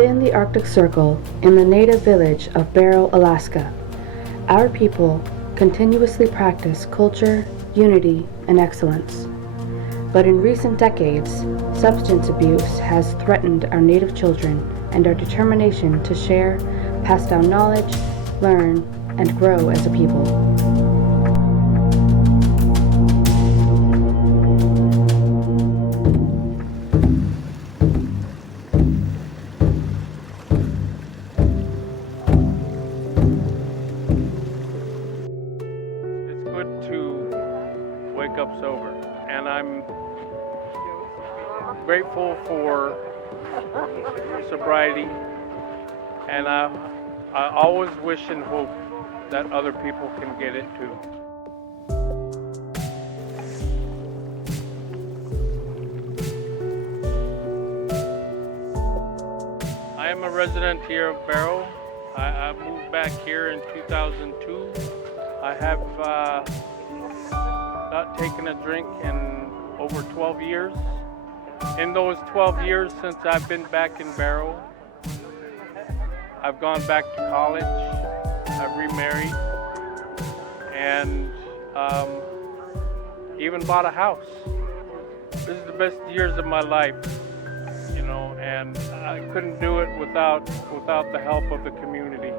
Within the Arctic Circle, in the native village of Barrow, Alaska, our people continuously practice culture, unity, and excellence. But in recent decades, substance abuse has threatened our native children and our determination to share, pass down knowledge, learn, and grow as a people. It's good to wake up sober, and I'm grateful for sobriety, and I always wish and hope that other people can get it too. I am a resident here of Barrow. I moved back here in 2002. I have not taken a drink in over 12 years. In those 12 years since I've been back in Barrow, I've gone back to college, I've remarried, and even bought a house. This is the best years of my life, you know, and I couldn't do it without the help of the community.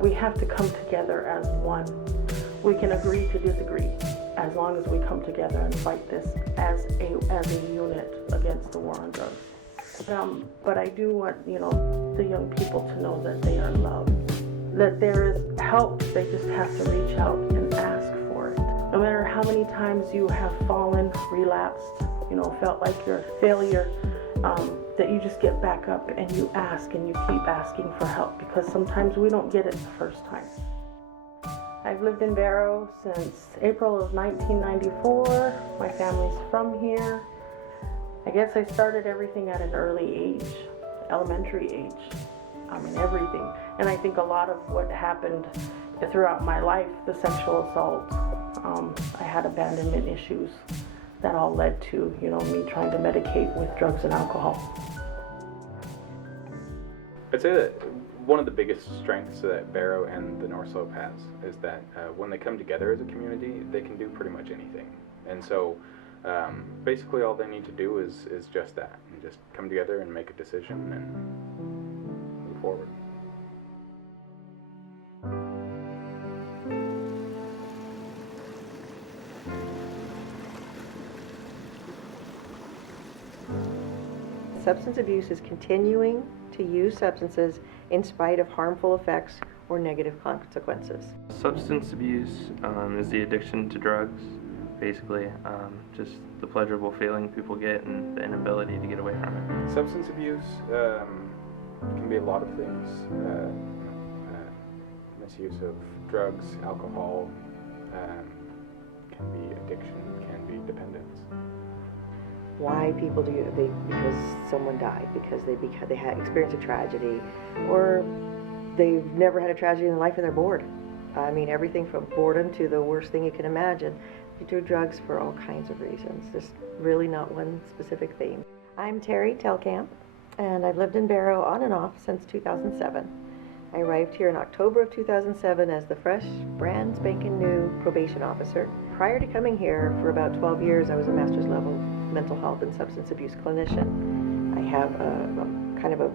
We have to come together as one. We can agree to disagree as long as we come together and fight this as a unit against the war on drugs. But I do want, the young people to know that they are loved, that there is help. They just have to reach out and ask for it. No matter how many times you have fallen, relapsed, felt like you're a failure, that you just get back up and you ask and you keep asking for help, because sometimes we don't get it the first time. I've lived in Barrow since April of 1994. My family's from here. I guess I started everything at an early age, elementary age, everything. And I think a lot of what happened throughout my life, the sexual assault, I had abandonment issues that all led to, me trying to medicate with drugs and alcohol. I'd say that one of the biggest strengths that Barrow and the North Slope has is that when they come together as a community, they can do pretty much anything. And so basically all they need to do is just that, and just come together and make a decision and move forward. Substance abuse is continuing to use substances in spite of harmful effects or negative consequences. Substance abuse is the addiction to drugs, basically. Just the pleasurable feeling people get and the inability to get away from it. Substance abuse can be a lot of things. Misuse of drugs, alcohol, can be addiction, can be dependence. Why people do it? Because someone died, because they had experienced a tragedy, or they've never had a tragedy in their life and they're bored. Everything from boredom to the worst thing you can imagine. You do drugs for all kinds of reasons. There's really not one specific theme. I'm Terry Telkamp, and I've lived in Barrow on and off since 2007. I arrived here in October of 2007 as the fresh, brand spanking new probation officer. Prior to coming here, for about 12 years, I was a master's level mental health and substance abuse clinician. I have a kind of a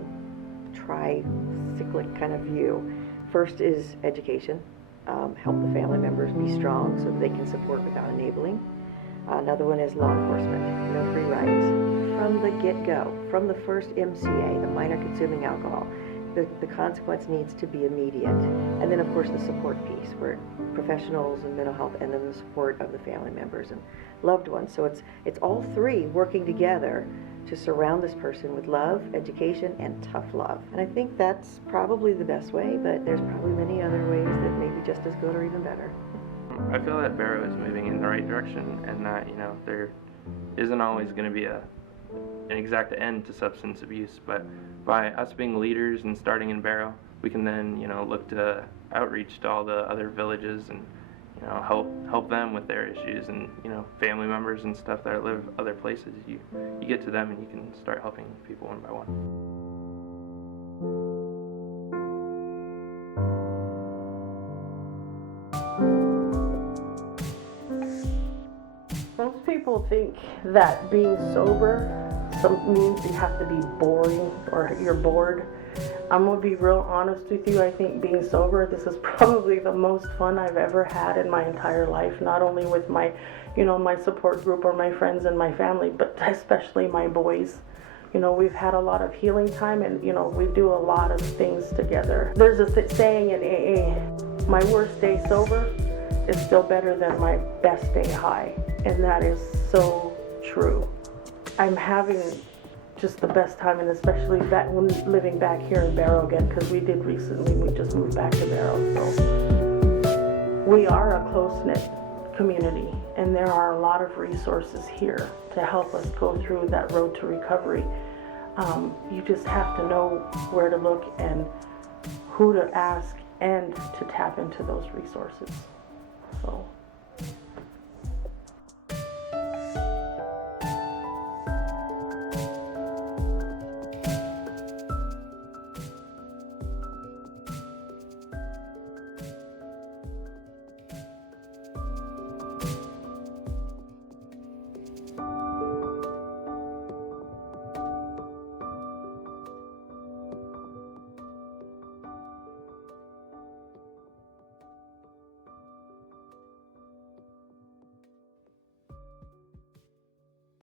tri-cyclic kind of view. First is education, help the family members be strong so that they can support without enabling. Another one is law enforcement, no free rides. From the get-go, from the first MCA, the minor consuming alcohol, the consequence needs to be immediate. And then of course the support piece, where professionals and mental health, and then the support of the family members and loved ones. So it's all three working together to surround this person with love, education, and tough love. And I think that's probably the best way, but there's probably many other ways that may be just as good or even better. I feel that Barrow is moving in the right direction, and that there isn't always going to be an exact end to substance abuse, but by us being leaders and starting in Barrow, we can then look to outreach to all the other villages and help them with their issues, and family members and stuff that live other places. You get to them and you can start helping people one by one. Most people think that being sober means you have to be boring or you're bored. I'm gonna be real honest with you. I think being sober, this is probably the most fun I've ever had in my entire life. Not only with my, my support group or my friends and my family, but especially my boys. We've had a lot of healing time, and we do a lot of things together. There's a saying in AA: my worst day sober is still better than my best day high, and that is so true. I'm having just the best time, and especially when living back here in Barrow again, because we just moved back to Barrow. So we are a close-knit community, and there are a lot of resources here to help us go through that road to recovery. You just have to know where to look and who to ask and to tap into those resources. So